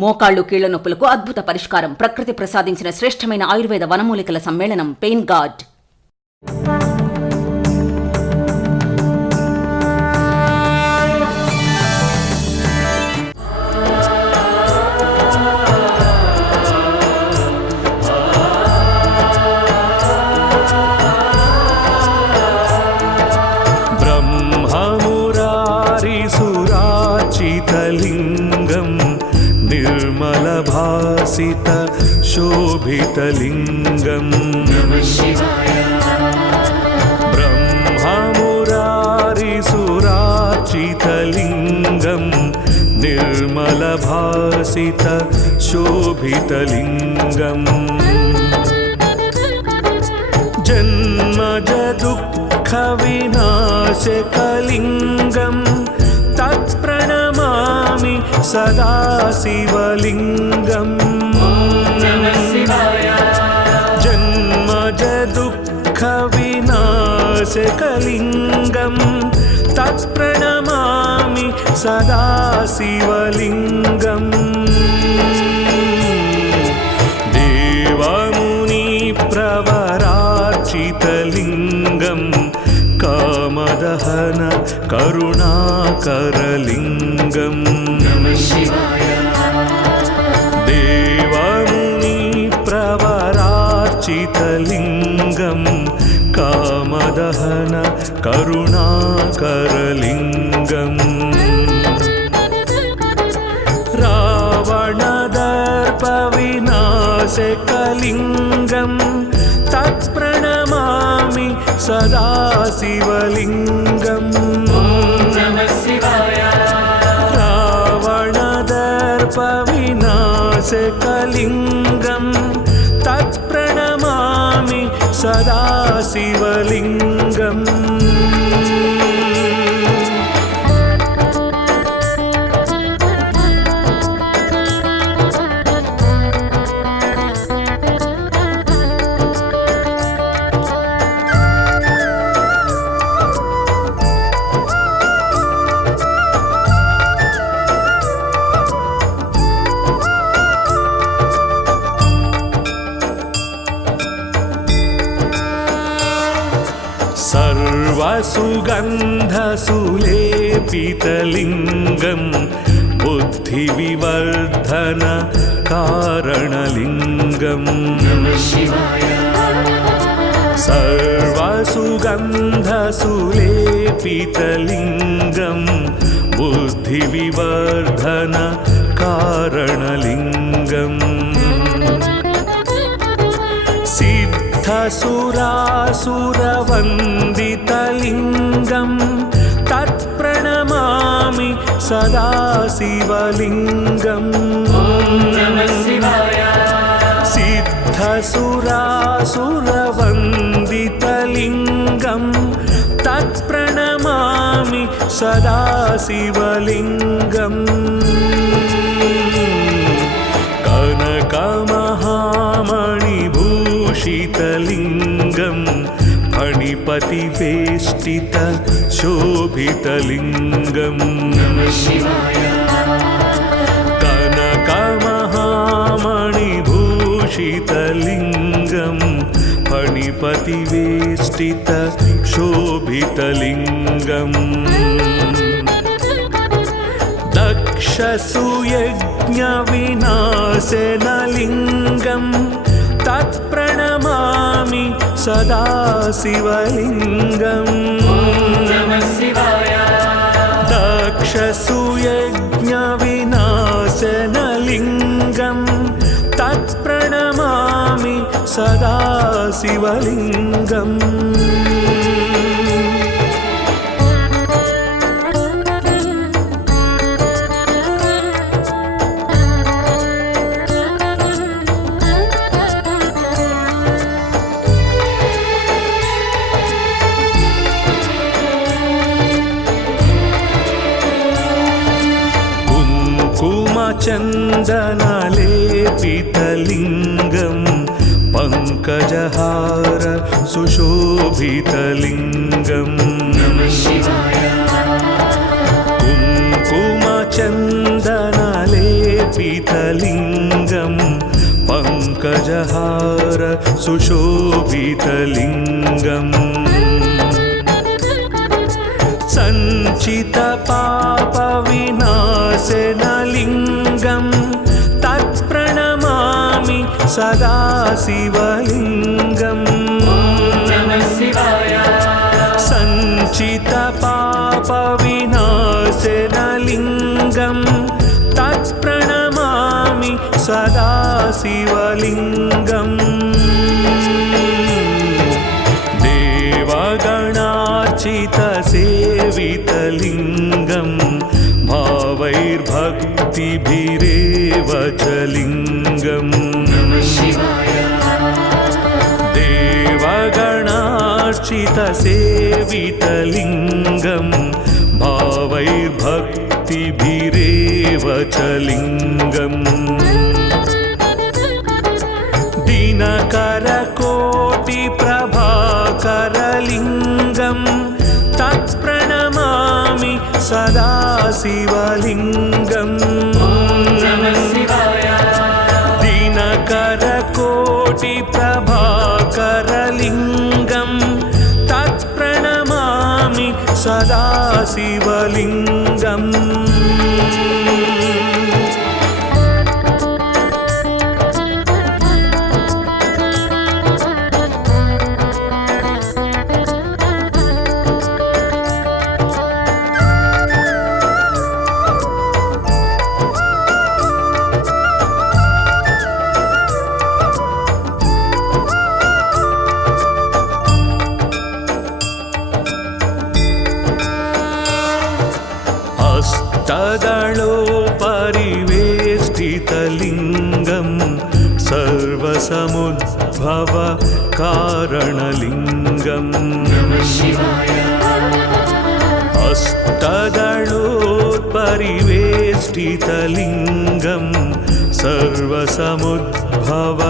మోకాళ్లు కీళ్ల నొప్పులకు అద్భుత పరిష్కారం. ప్రకృతి ప్రసాదించిన శ్రేష్టమైన ఆయుర్వేద వనమూలికల సమ్మేళనం పెయిన్ గార్డ్. निर्मलभासित शोभितलिङ्गम् ब्रह्ममुरारिसुरार्चितलिङ्गम् निर्मलभासित शोभितलिङ्गम् जन्मजदुःखविनाशकलिङ्गम् तत्प्रणमामि सदा शिवलिङ्गम्. जन्मजदुःखविनाशकलिङ्गम् तत्प्रणमामि सदा शिवलिङ्गम्. देवमुनिप्रवरार्चितलिङ्गम् कामदहन करुणाकरलिङ्गम्. देवमुनिप्रवरार्चितलिङ्गम् कामदहन करुणाकरलिङ्गम्. रावणदर्पविनाशकलिङ्गम् तत्प्रणमामि सदा शिवलिङ्गम्. रावणदर्पविनाशकलिङ्गम् तत्प्रणमामि सदा शिवलिङ्गम्. सर्वसुगन्धसुलेपितलिङ्गम् बुद्धिविवर्धन कारणलिङ्गम्. सर्वसुगन्धसुलेपितलिङ्गम् बुद्धिविवर्धन कारणलिङ्गम्. सिद्धसुरासुरवन्दितलिङ्गम् तत्प्रणमामि सदा शिवलिङ्गम्. सिद्धसुरासुरवन्दितलिङ्गम् तत्प्रणमामि सदा शिवलिङ्गम्. कनकमहामणिभूषितलिङ्गम् फणिपतिवेष्टित शोभितलिङ्गम्. कनकमहामणिभूषितलिङ्गम् फणिपतिवेष्टित शोभितलिङ्गम्. दक्षसुयज्ञविनाशनलिङ्गम् तत्प्रणमामि सदा शिवलिङ्गम्. दक्षसुयज्ञविनाशनलिङ्गम् तत्प्रणमामि सदा शिवलिङ्गम्. चन्दनलेपितलिङ्गम् पङ्कजहार सुशोभितलिङ्गम्. कुङ्कुमचन्दनलेपितलिङ्गम् शोभितलिङ्गं पङ्कजहार सुशोभितलिङ्गम् सञ्चितपापविनाशनलिङ्गं तत्प्रणमामि सदा शिवलिङ्गम् सञ्चितपापविनाशनलिङ्गं तत्प्रणमामि सदा शिवलिङ्गम् देवगणार्चितसेवितलिङ्गं भावैर्भक्तिभिरेव च लिङ्गम् देवगणार्चितसेवितलिङ्गं भावैर्भक्तिभिरेव च लिङ्गम् दिनकरकोटिप्रभाकरलिङ्गं तत्प्रणमामि सदा शिवलिङ्गम् दिनकरकोटिप्रभाकरलिङ्गं तत्प्रणमामि सदा शिवलिङ्गम् हस्तदलोपरिवेष्टितलिङ्गं सर्वसमुद्भव कारणलिङ्गम् हस्तदलोपरिवेष्टितलिङ्गं सर्वसमुद्भव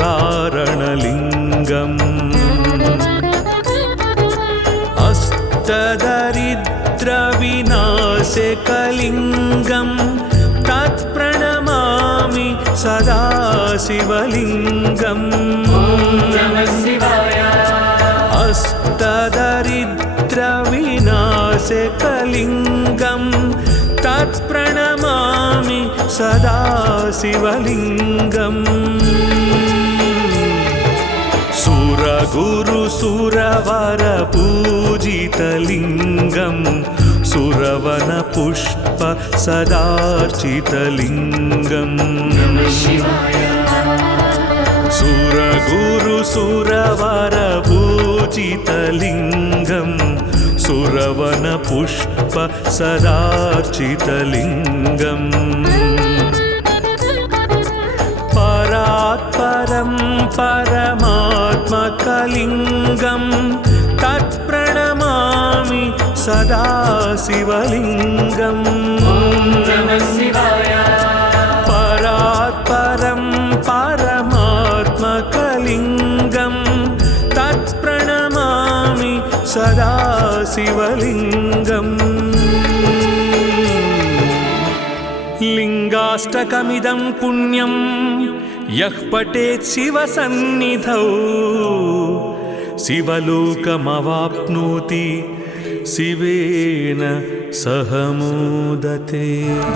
कारणलिङ्गम् अष्टदरिद्रविनाशकलिङ्गं तत्प्रणमामि सदा शिवलिङ्गम् अष्टदरिद्रविनाशकलिङ्गं तत्प्रणमामि सदा शिवलिङ्गम् सुरगुरुसुरवरपूजितलिङ्गं सुरवनपुष्प सदार्चितलिङ्गम् सुरगुरुसुरवरपूजितलिङ्गं सुरवनपुष्प सदार्चितलिङ्गम् परात्परं परमात्मकलिङ्गं तत्प्रणमामि सदा शिवलिङ्गम् परात्परं परमात्मकलिङ्गं तत्प्रणमामि सदा शिवलिङ्गम् लिङ्गाष्टकमिदं पुण्यं यः पठेत् शिवसन्निधौ शिवलोकमवाप्नोति शिवेन सह मोदते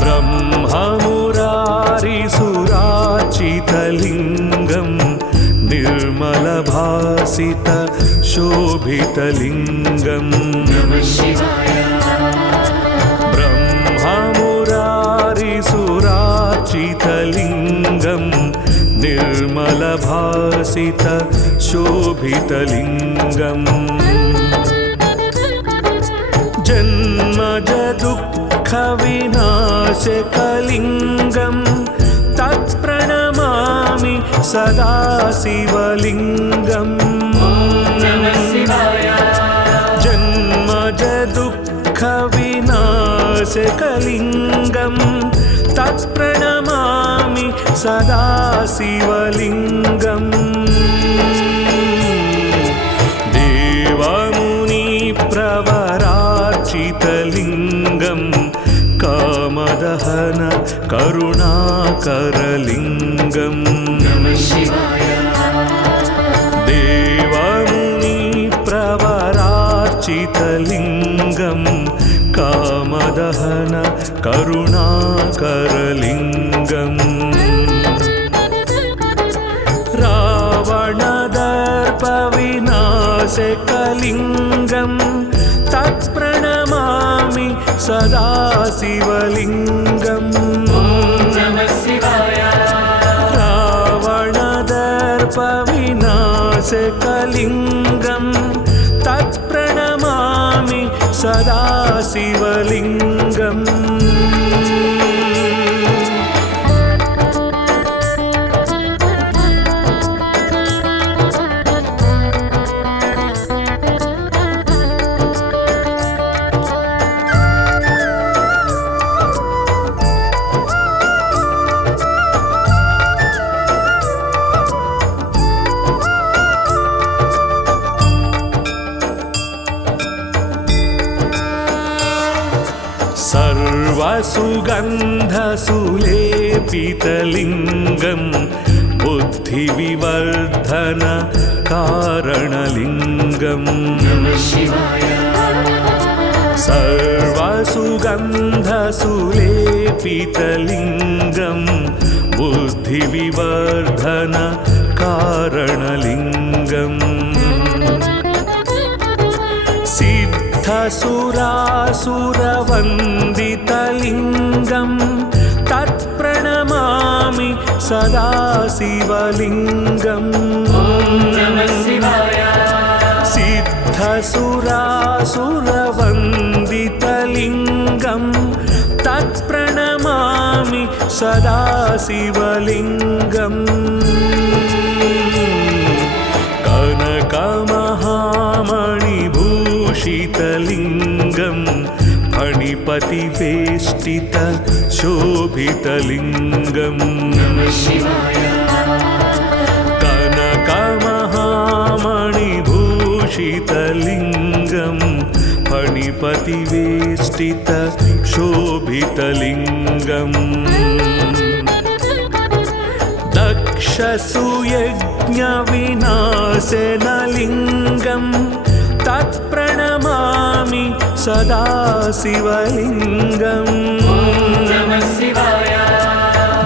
ब्रह्ममुरारिसुरार्चितलिङ्गं निर्मलभासित शोभितलिङ्गम् ब्रह्ममुरारिसुरार्चितलिङ्गं निर्मलभासित शोभितलिङ्गम् जन्मज दुःखविनाशकलिङ्गं तत्प्रणमामि सदा शिवलिङ्गम् जन्मज दुःखविनाशकलिङ्गं तत्प्रणमामि सदा शिवलिङ्गम् देवमुनिप्रवरार्चितलिङ्गं कामदहन करुणाकर करुणाकरलिङ्गम् देवमुनिप्रवरार्चितलिङ्गं कामदहन करुणाकरलिङ्गम् रावणदर्पविनाशकलिङ्गं तत्प्रणमामि सदा शिवलिङ्गम् रावणदर्पविनाशकलिङ्गं तत्प्रणमामि सदा शिवलिङ्गम् सर्वसुगन्धसुलेपितलिङ्गं बुद्धिविवर्धन कारणलिङ्गम् सर्वसुगन्धसुलेपितलिङ्गं बुद्धिविवर्धन कारणलिङ्गम् सिद्धसुरासुरवन्दितलिङ्गं तत्प्रणमामि सदा शिवलिङ्गम् सिद्धसुरासुरवन्दितलिङ्गं तत्प्रणमामि सदा शिवलिङ्गम् कनकमहामणिभूषितलिङ्गं फणिपतिवेष्टित शोभितलिङ्गम् कनकमहामणिभूषितलिङ्गं फणिपतिवेष्टित शोभितलिङ्गम् दक्षसुयज्ञविनाशनलिङ्गं तत्प्रणमामि सदा शिवलिङ्गम्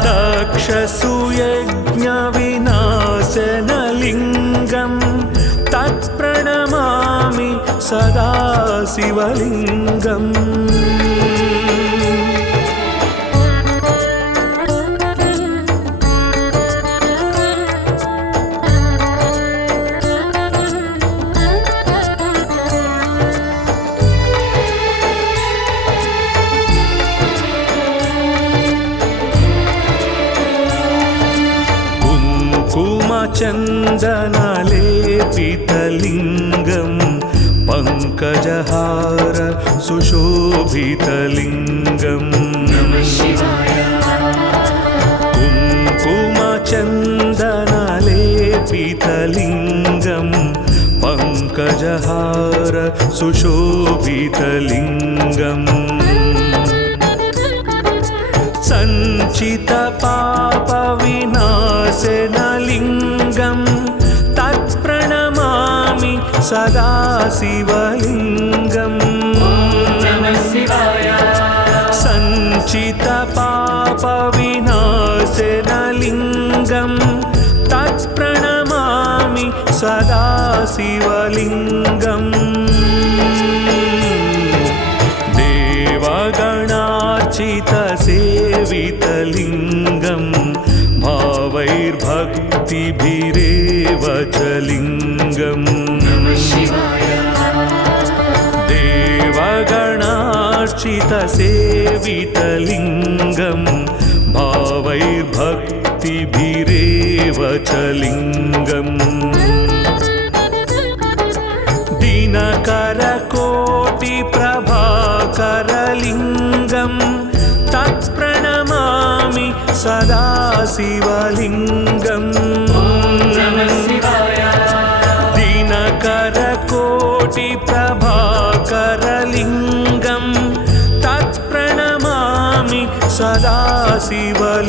दक्षसुयज्ञविनाशनलिङ्गं तत्प्रणमामि सदा शिवलिङ्गम् चन्दनलेपितलिङ्गं पङ्कजहार सुशोभितलिङ्गम् कुङ्कुमचन्दनलेपितलिङ्गं पङ्कजहार सुशोभितलिङ्गम् सञ्चितपापविनाशनलिङ्गं तत्प्रणमामि सदा शिवलिङ्गम् सञ्चितपापविनाशनलिङ्गं तत्प्रणमामि सदा शिवलिङ्गम् देवगणार्चितसेवितलिङ्गं भावैर्भक्तिभिरेव च लिङ्गम् देवगणार्चितसेवितलिङ्गं भावैर्भक्तिभिरेव च लिङ्गम् दिनकरकोटिप्रभाकरलिङ्गं तत्प्रणमामि सदा शिवलिङ्गम् दिनकरकोटिप्रभाकरलिङ्गं तत्प्रणमामि सदा सदाशिवलिङ्गम्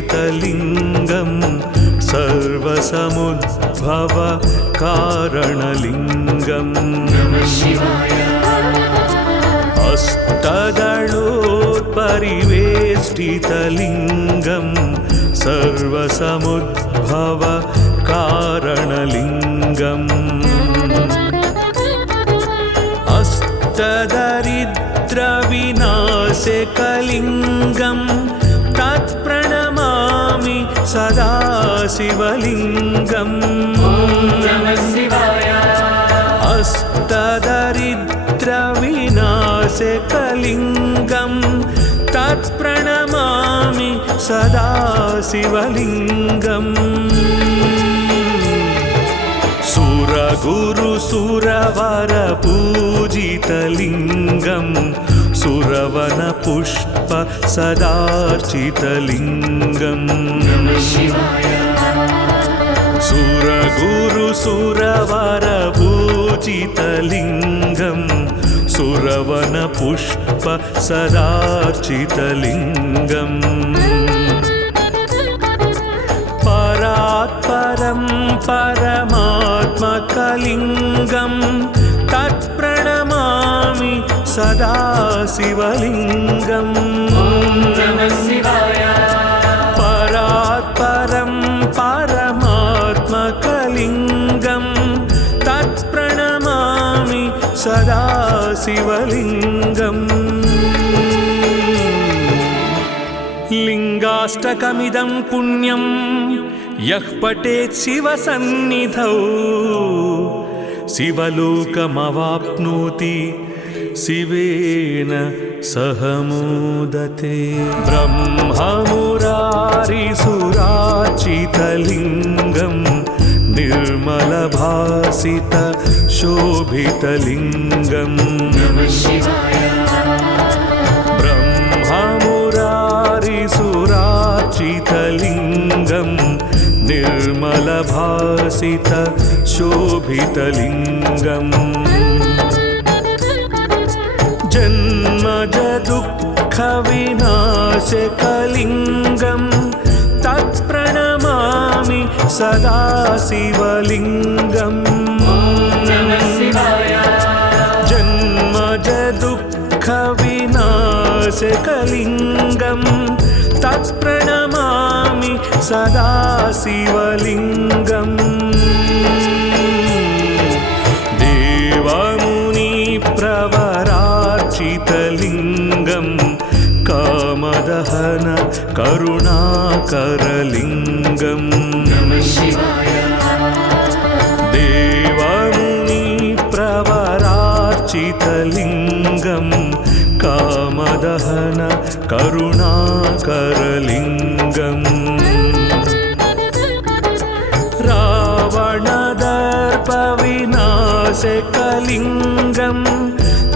अष्टदलोपरिवेष्टितलिङ्गं सर्वसमुद्भव कारणलिङ्गम् अष्टदलोपरिवेष्टितलिङ्गं सर्वसमुद्भव कारणलिङ्गम् अष्टदरिद्रविनाशकलिङ्गं तत्प्रणमामि सदा शिवलिङ्गम् अष्टदरिद्रविनाशकलिङ्गं तत्प्रणमामि सदा शिवलिङ्गम् सुरगुरुसुरवरपूजितलिङ्गं सुरवनपुष्प सदार्चितलिङ्गम् सुरगुरुसुरवरपूजितलिङ्गं सुरवनपुष्प सदार्चितलिङ्गम् परात्परं परमात्मकलिङ्गं तत्प्रणमामि सदा शिवलिङ्गम् परात्परं परमात्मकलिङ्गं तत्प्रणमामि सदा शिवलिङ्गम् लिङ्गाष्टकमिदं पुण्यं यः पठेत् शिवसन्निधौ शिवलोकमवाप्नोति शिवेन सह मोदते। ब्रह्ममुरारिसुरार्चितलिङ्गं निर्मलभासित शोभितलिङ्गम् ब्रह्ममुरारिसुरार्चितलिङ्गं निर्मलभासित शोभितलिङ्गम् जन्मजदुःखविनाशकलिङ्गं तत्प्रणमामि सदा शिवलिङ्गम् जन्मजदुःखविनाशकलिङ्गं तत्प्रणमामि सदा शिवलिङ्गम् देवमुनिप्रवरार्चितलिङ्गं कामदहन करुणाकरलिङ्गम् देवमुनिप्रवरार्चितलिङ्गं कामदहन करुणाकरलिङ्गम् रावणदर्पविनाशकलिङ्गं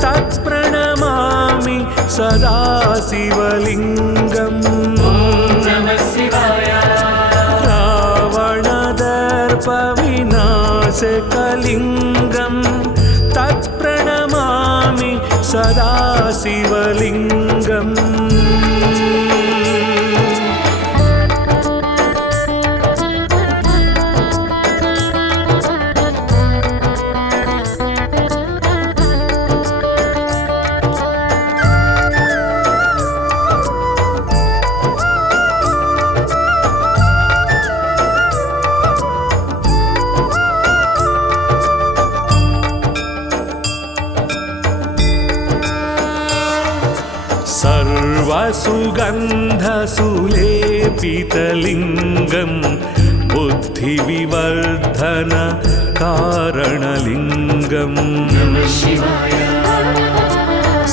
तत्प्रणमामि सदा शिवलिङ्गम् रावणदर्पविनाशकलिङ्गं तत्प्रणमामि सदा शिवलिङ्गम् सर्वसुगन्धसुलेपितलिङ्गं बुद्धिविवर्धन कारणलिङ्गम्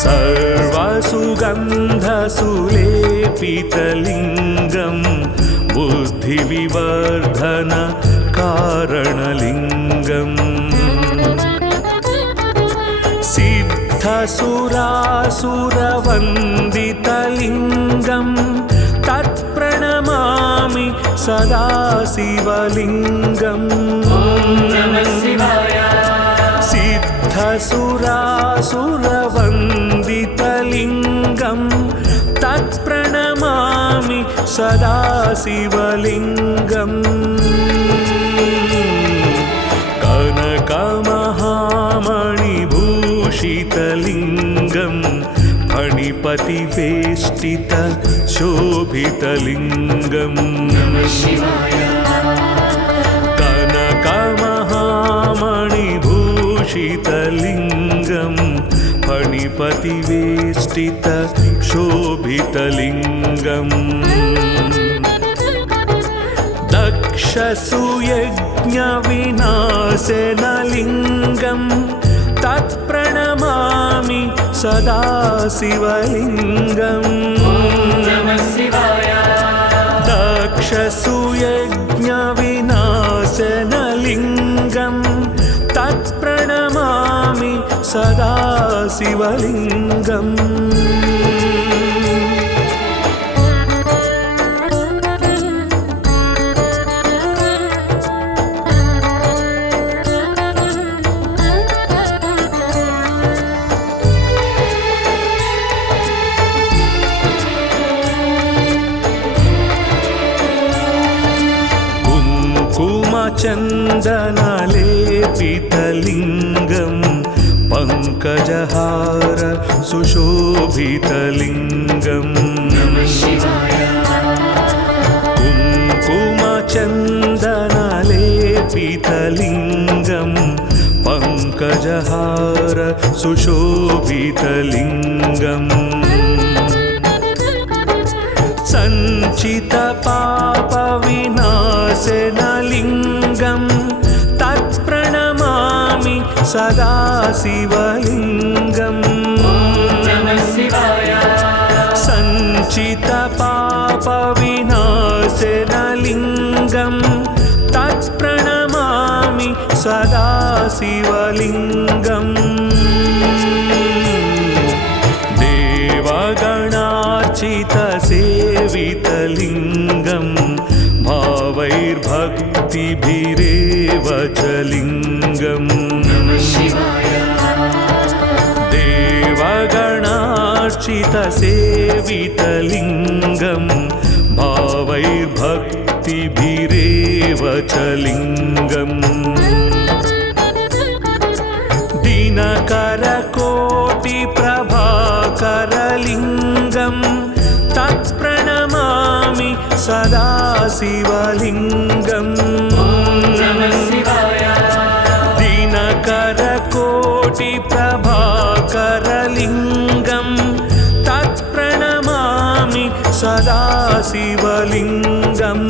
सर्वसुगन्धसुलेपितलिङ्गं बुद्धिविवर्धन कारणलिङ्गम् सिद्धसुरासुरवन्दितलिङ्गं तत्प्रणमामि सदा शिवलिङ्गम् सिद्धसुरासुरवन्दितलिङ्गं तत्प्रणमामि सदा शिवलिङ्गम् कनकमहामणिभूषितलिङ्गं फणिपतिवेष्टित शोभितलिङ्गम् कनकमहामणिभूषितलिङ्गं फणिपतिवेष्टित शोभितलिङ्गम् दक्षसुयज्ञविनाशनलिङ्गं तत्प्रणमामि सदा शिवलिङ्गम् दक्षसुयज्ञविनाशनलिङ्गं तत्प्रणमामि सदा शिवलिङ्गम् कुङ्कुमचन्दनलेपितलिङ्गं पङ्कजहार सुशोभितलिङ्गम् कुङ्कुमचन्दनलेपितलिङ्गं पङ्कजहार सुशोभितलिङ्गम् सञ्चितपापविनाशनलिङ्गं तत्प्रणमामि सदा शिवलिङ्गम् सञ्चितपापविनाशनलिङ्गं तत्प्रणमामि सदा शिवलिङ्गम् देवगणार्चितसेवितलिङ्गं भावैर्भक्तिभिरेव च लिङ्गम् देवगणार्चितसेवितलिङ्गं भावैर्भक्तिभिरेव च लिङ्गम् दिनकरकोटिप्रभाकरलिङ्गं तत्प्रणमामि सदा शिवलिङ्गम् दिनकरकोटिप्रभाकरलिङ्गं तत्प्रणमामि सदा शिवलिङ्गम्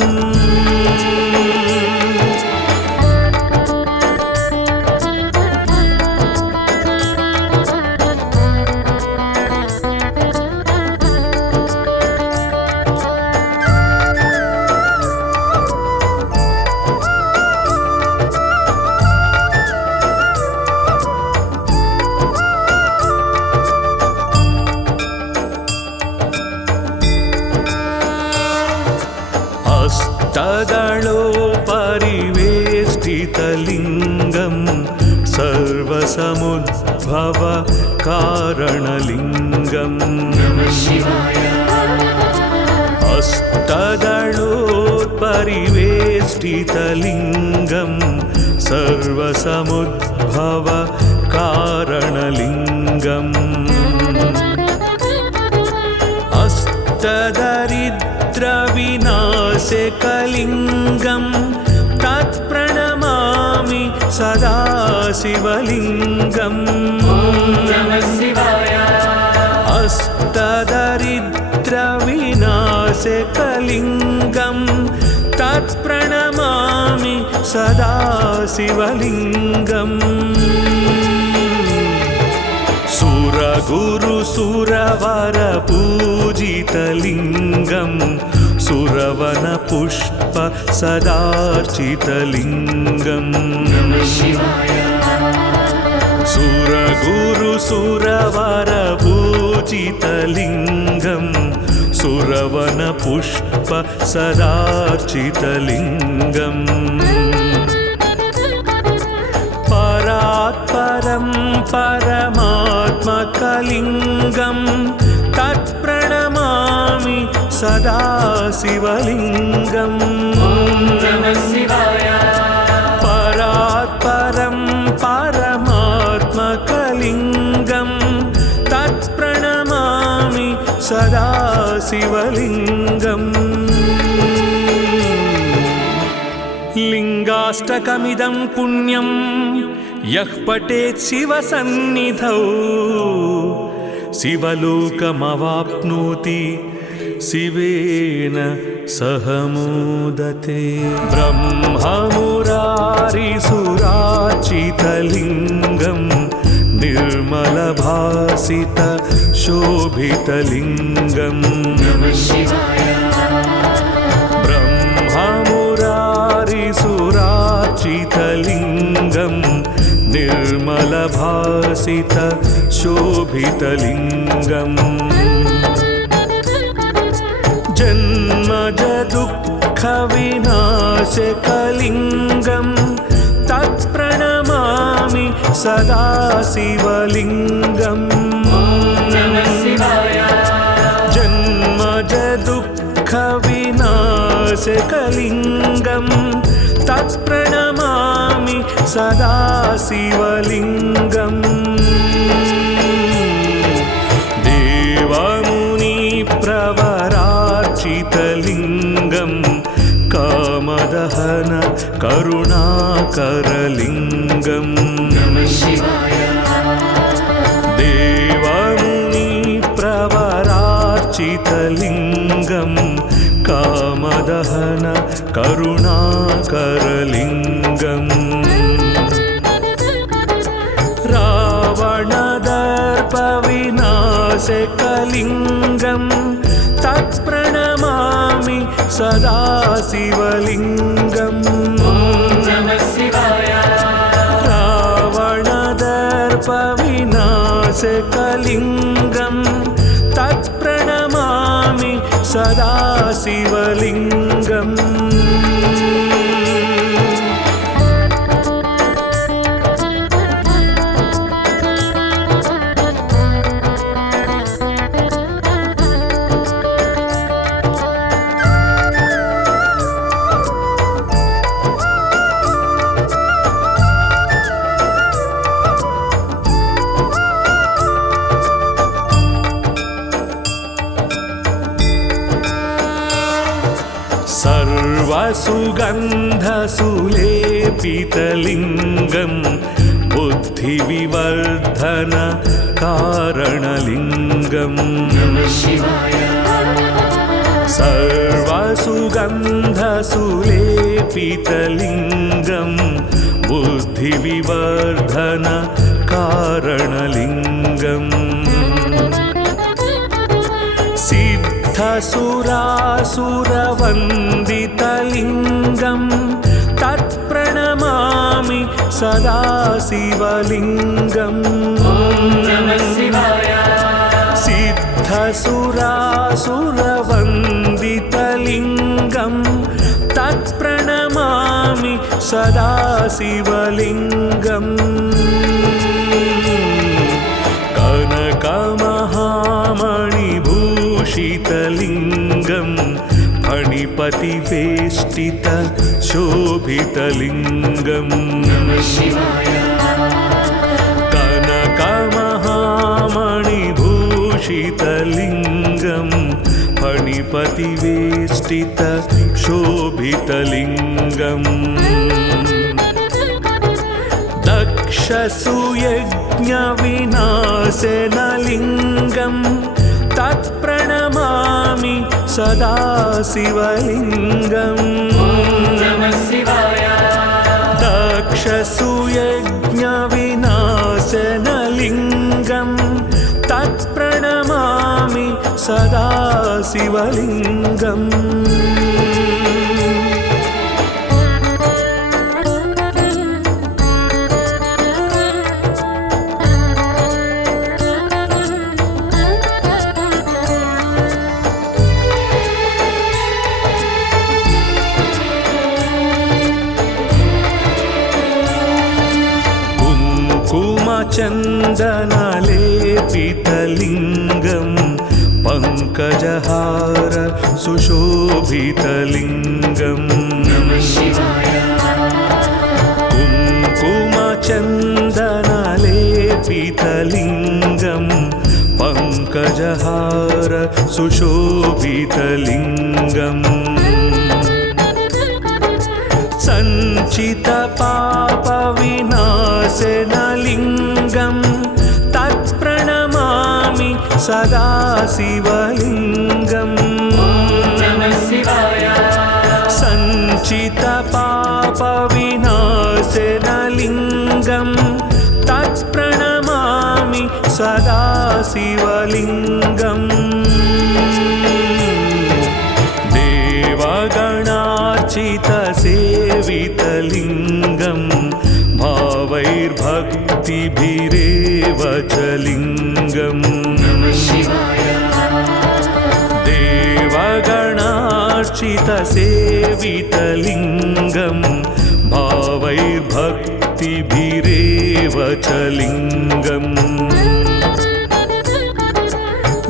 हस्तदलोपरिवेष्टितलिङ्गं सर्वसमुद्भव कारणलिङ्गम् हस्तदलोपरिवेष्टितलिङ्गं सर्वसमुद्भव कारणलिङ्गम् अष्टदरिद्रविनाशकलिङ्गं तत्प्रणमामि सदा शिवलिङ्गम् अष्टदरिद्रविनाशकलिङ्गं तत्प्रणमामि सदा शिवलिङ्गम् सुरगुरुसुरवर पूजितलिङ्गं सुरवनपुष्प सदार्चितलिङ्गम् सुरगुरुसुरवर पूजितलिङ्गं सुरवनपुष्प सदार्चितलिङ्गम् परात्परं परमात्मकलिङ्गं तत्प्रणमामि सदा शिवलिङ्गम् परात्परं परमात्मकलिङ्गं तत्प्रणमामि सदा शिवलिङ्गम् लिङ्गाष्टकमिदं पुण्यं यः पठेत् शिवसन्निधौ शिवलोकमवाप्नोति शिवेन सह मोदते। ब्रह्ममुरारिसुरार्चितलिङ्गं निर्मलभासित शोभितलिङ्गम् ब्रह्ममुरारिसुरार्चितलिङ्गं निर्मलभासित शोभितलिङ्गम् जन्मज दुःखविनाशकलिङ्गं तत्प्रणमामि सदा शिवलिङ्गम् जन्मज दुःखविनाशकलिङ्गं तत्प्रणमामि सदा शिवलिङ्गम् देवमुनिप्रवरार्चितलिङ्गं कामदहन करुणाकरलिङ्गम् देवमुनिप्रवरार्चितलिङ्गं कामदहन करुणाकरलिङ्गम् रावणदर्पविनाशकलिङ्गं तत्प्रणमामि सदा शिवलिङ्गम् रावणदर्पविनाशकलिङ्गं तत्प्रणमामि सदा शिवलिङ्गम् सर्वसुगन्धसुलेपितलिङ्गं बुद्धिविवर्धन कारणलिङ्गम् सर्वसुगन्धसुलेपितलिङ्गं बुद्धिविवर्धन कारणलिङ्गम् सिद्धसुरासुरवन्दितलिङ्गं तत्प्रणमामि सदा शिवलिङ्गम् सिद्धसुरासुरवन्दितलिङ्गं तत्प्रणमामि सदा शिवलिङ्गम् कनकमहामणिभूषितलिङ्गं फणिपतिवेष्टित शोभितलिङ्गम् कनकमहामणिभूषितलिङ्गं फणिपतिवेष्टित शोभितलिङ्गम् दक्षसुयज्ञविनाशनलिङ्गं तत्प्रणमामि सदा शिवलिङ्गम् दक्षसुयज्ञविनाशनलिङ्गं सदा शिवलिङ्गम् चन्दनलेपितलिङ्गं पङ्कजहार सुशोभितलिङ्गम् कुङ्कुमचन्दनलेपितलिङ्गं पङ्कजहार सुशोभितलिङ्गम् सञ्चितपापविनाशनलिङ्गं तत्प्रणमामि सदा शिवलिङ्गम् सञ्चितपापविनाशनलिङ्गं तत्प्रणमामि सदा शिवलिङ्गम् देवगणार्चितसेवितलिङ्गं भावैर्भक्तिभिरेव च लिङ्गम् देवगणार्चितसेवितलिङ्गं भावैर्भक्तिभिरेव च लिङ्गम्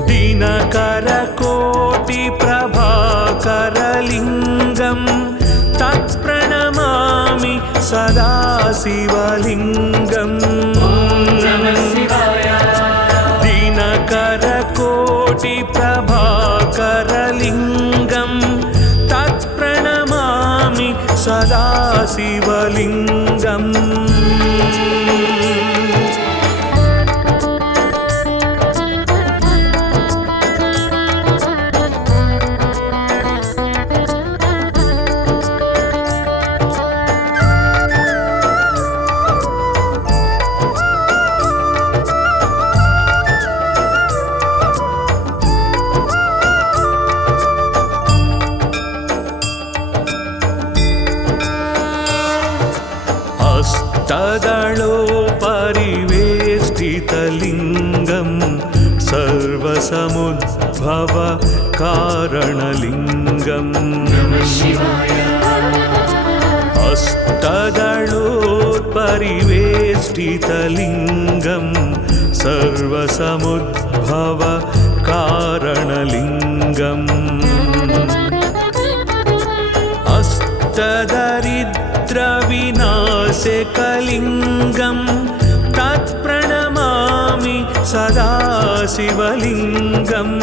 दिनकरकोटिप्रभाकरलिङ्गं तत्प्रणमामि सदा शिवलिङ्गम् दिनकरकोटिप्रभाकरलिङ्गं तत्प्रणमामि सदा शिवलिङ्गम् हस्तदलोपरिवेष्टितलिङ्गं सर्वसमुद्भव कारणलिङ्गम् हस्तदलोपरिवेष्टितलिङ्गं सर्वसमुद्भव कारणलिङ्गम् अष्टदरिद्रविनाशकलिङ्गं तत्प्रणमामि सदा शिवलिङ्गम्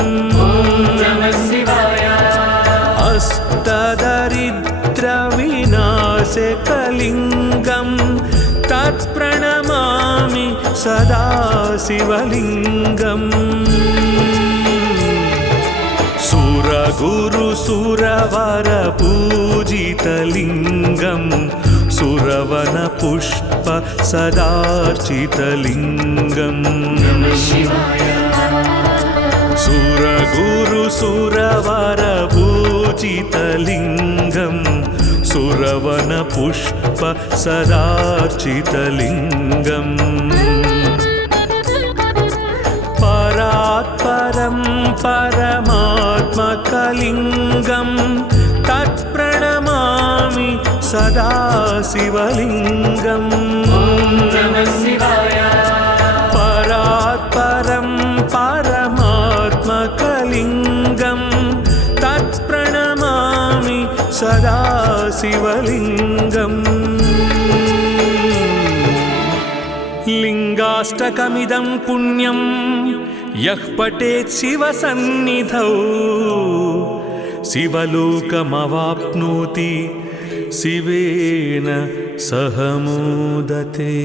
अष्टदरिद्रविनाशकलिङ्गं तत्प्रणमामि सदा शिवलिङ्गम् सुरगुरुसुरवरपूजितलिङ्गं सुरवनपुष्प सदार्चितलिङ्गम् सुरगुरुसुरवरपूजितलिङ्गं सुरवनपुष्प सदार्चितलिङ्गम् परात्परं परमात्मकलिङ्गं तत्प्रणमामि सदा शिवलिङ्गम् परात्परं परमात्मकलिङ्गं तत्प्रणमामि सदा शिवलिङ्गम् लिङ्गाष्टकमिदं पुण्यं यः पठेत् शिवसन्निधौ शिवलोकमवाप्नोति शिवेन सह मोदते।